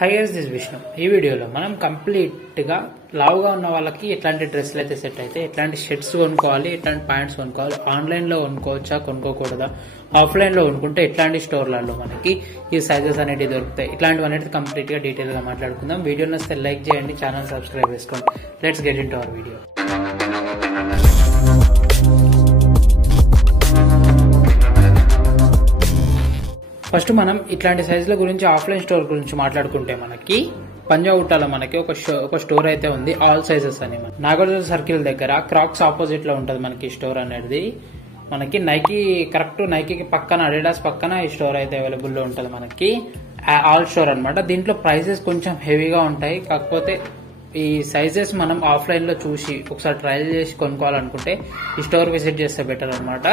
Hi guys, this Vishnu. ఈ వీడియోలో మనం కంప్లీట్ గా లావుగా ఉన్న వాళ్ళకి ఎట్లాంటి డ్రెస్సులు అయితే సెట్ అయితే, ఎట్లాంటి షర్ట్స్ కొనుక్కోవాలి, ఎట్లాంటి ప్యాంట్స్ కొనుక్కోవాలి, ఆన్లైన్ లో కొనుక్కోవచ్చా, కొనుక్కోకూడదా, ఆఫ్లైన్ లో కొనుక్కుంటే ఎట్లాంటి స్టోర్లలో మనకి ఈ సైజెస్ అనేవి దొరుకుతాయి, ఇట్లాంటివన్నీ కంప్లీట్ గా డీటెయిల్ గా మాట్లాడుకుందాం. వీడియో నచ్చితే లైక్ చేయండి, ఛానల్ సబ్స్క్రైబ్ చేసుకోండి. Let's get in to our video. First మనం ఇట్లాంటి సైజుల గురించి ఆఫ్లైన్ స్టోర్ గురించి మాట్లాడుకుంటే మనకి పంజాగుట్టలో మనకి ఒక స్టోర్ అయితే ఉంది, ఆల్ సైజెస్ అని. నాగార్జున సర్కిల్ దగ్గర క్రాక్స్ ఆపోజిట్ లో ఉంటది మనకి స్టోర్ అనేది. మనకి నైకీకి పక్కన, అడిడాస్ పక్కన ఈ స్టోర్ అయితే అవైలబుల్ లో ఉంటది మనకి. ఆల్ స్టోర్ అనమాట. దీంట్లో ప్రైసెస్ కొంచెం హెవీగా ఉంటాయి. కాకపోతే ఈ సైజెస్ మనం ఆఫ్లైన్ లో చూసి ఒకసారి ట్రయల్ చేసి కొనుక్కోవాలనుకుంటే ఈ స్టోర్ విజిట్ చేస్తే బెటర్ అనమాట.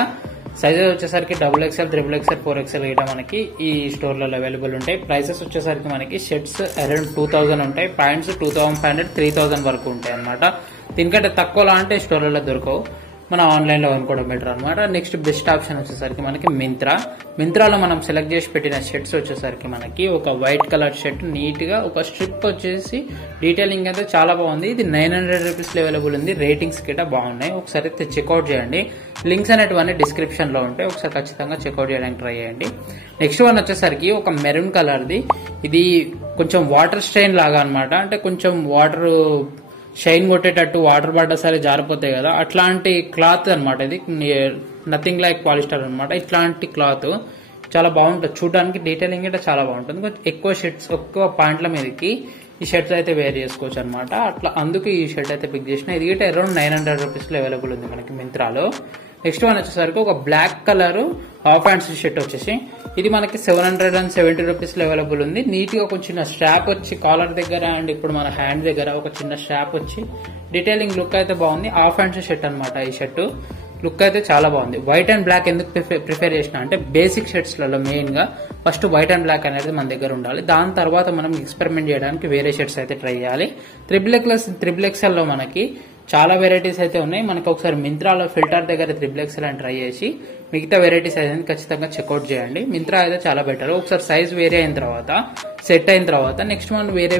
సైజెస్ వచ్చేసరికి XXL, XXL, 4XL గిట్ట మనకి ఈ స్టోర్లలో అవైలబుల్ ఉంటాయి. ప్రైసెస్ వచ్చేసరికి మనకి షర్ట్స్ అరౌండ్ 2000 ఉంటాయి, ప్యాంట్స్ 2500, 3000 వరకు ఉంటాయి అనమాట. దీనికంటే తక్కువలో అంటే స్టోర్లలో దొరకవు, మనం ఆన్లైన్ లో కొనుక్కోవడం బెటర్ అనమాట. నెక్స్ట్ బెస్ట్ ఆప్షన్ వచ్చేసరికి మనకి మింత్రాలో మనం సెలెక్ట్ చేసి పెట్టిన షర్ట్స్ వచ్చేసరికి మనకి ఒక వైట్ కలర్ షర్ట్ నీట్ గా ఒక స్ట్రిప్ వచ్చేసి డీటెయిలింగ్ అయితే చాలా బాగుంది. ఇది 900 రూపీస్ లో అవైలబుల్ ఉంది. రేటింగ్స్ గిట్ట బాగున్నాయి. ఒకసారి అయితే చెక్అవుట్ చేయండి. లింక్స్ అనేటివన్నీ డిస్క్రిప్షన్ లో ఉంటాయి, ఒకసారి ఖచ్చితంగా చెక్అవుట్ చేయడానికి ట్రై చేయండి. నెక్స్ట్ వన్ వచ్చేసరికి ఒక మెరూన్ కలర్ ది. ఇది కొంచెం వాటర్ స్ట్రెయిన్ లాగా అనమాట. అంటే కొంచెం వాటర్ షైన్ కొట్టేటట్టు వాటర్ పడ్డా సరే జారిపోతాయి కదా, అట్లాంటి క్లాత్ అనమాట. ఇది నథింగ్ లైక్ పాలిస్టర్ అనమాట. ఇట్లాంటి క్లాత్ చాలా బాగుంటుంది చూడడానికి, డీటెయిలింగ్ అయితే చాలా బాగుంటుంది. కొంచెం ఎక్కువ పాయింట్ల మీదకి ఈ షర్ట్స్ అయితే వేర్ చేసుకోవచ్చు అనమాట. అట్లా అందుకు ఈ షర్ట్ అయితే పిక్ చేసిన. ఇది గిట్ట అరౌండ్ 900 రూపీస్ లో అవైలబుల్ ఉంది మనకి మింత్రాలో. నెక్స్ట్ వన్ వచ్చేసరికి ఒక black colour half hands shirt వచ్చేసి ఇది మనకి 770 రూపీస్ లో అవైలబుల్ ఉంది. నీట్ గా ఒక చిన్న స్ట్రాప్ వచ్చి కాలర్ దగ్గర అండ్ ఇప్పుడు మన హ్యాండ్ దగ్గర ఒక చిన్న స్ట్రాప్ వచ్చి డీటెయిలింగ్ లుక్ అయితే బాగుంది. హాఫ్ హ్యాండ్స్ షర్ట్ అనమాట. ఈ షర్ట్ లుక్ అయితే చాలా బాగుంది. వైట్ అండ్ బ్లాక్ ఎందుకు ప్రిఫర్ చేసిన అంటే బేసిక్ షర్ట్స్ లలో మెయిన్ గా ఫస్ట్ వైట్ అండ్ బ్లాక్ అనేది మన దగ్గర ఉండాలి. దాని తర్వాత మనం ఎక్స్పెరిమెంట్ చేయడానికి వేరే షర్ట్స్ అయితే ట్రై చేయాలి. XXL లో మనకి చాలా వెరైటీస్ అయితే ఉన్నాయి. మనకి ఒకసారి మింత్రాలో ఫిల్టర్ దగ్గర XXL అని ట్రై చేసి మిగతా వెరైటీస్ అయితే ఖచ్చితంగా చెక్అవుట్ చేయండి. మింత్రా అయితే చాలా బెటర్. ఒకసారి సైజ్ వేరే అయిన తర్వాత, సెట్ అయిన తర్వాత నెక్స్ట్ మనం వేరే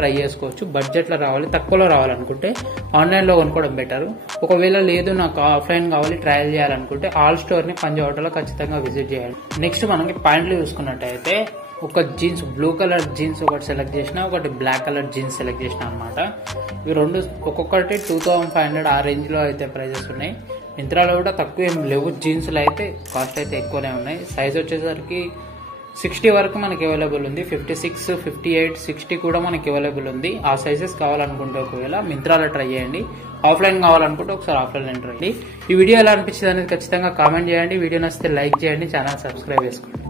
ట్రై చేసుకోవచ్చు. బడ్జెట్ లో రావాలి, తక్కువలో రావాలనుకుంటే ఆన్లైన్ లో కొనుక్కోవడం బెటర్. ఒకవేళ లేదు నాకు ఆఫ్లైన్ కావాలి, ట్రయల్ చేయాలనుకుంటే ఆల్ స్టోర్ ని పంజాగుట్టలో ఖచ్చితంగా విజిట్ చేయాలి. నెక్స్ట్ మనకి ప్యాంట్లు చూసుకున్నట్టయితే ఒక జీన్స్, బ్లూ కలర్ జీన్స్ ఒకటి సెలెక్ట్ చేసిన, ఒకటి బ్లాక్ కలర్ జీన్స్ సెలెక్ట్ చేసిన అనమాట. ఇవి రెండు ఒక్కొక్కటి 2500 ఆ రేంజ్ లో అయితే ప్రైజెస్ ఉన్నాయి. మింత్రాలో కూడా తక్కువ ఏం లేవు. జీన్స్ లో అయితే కాస్ట్ అయితే ఎక్కువనే ఉన్నాయి. సైజ్ వచ్చేసరికి 60 వరకు మనకి అవైలబుల్ ఉంది. 56, 58, 60 కూడా మనకి అవైలబుల్ ఉంది. ఆ సైజెస్ కావాలనుకుంటే ఒకవేళ మింత్రాలో ట్రై చేయండి. ఆఫ్లైన్ కావాలనుకుంటే ఒకసారి ఆఫ్లైన్ ట్రై చేయండి. ఈ వీడియో ఎలా అనిపించింది అనేది ఖచ్చితంగా కామెంట్ చేయండి. వీడియో నచ్చితే లైక్ చేయండి, ఛానల్ సబ్స్క్రైబ్ చేసుకోండి.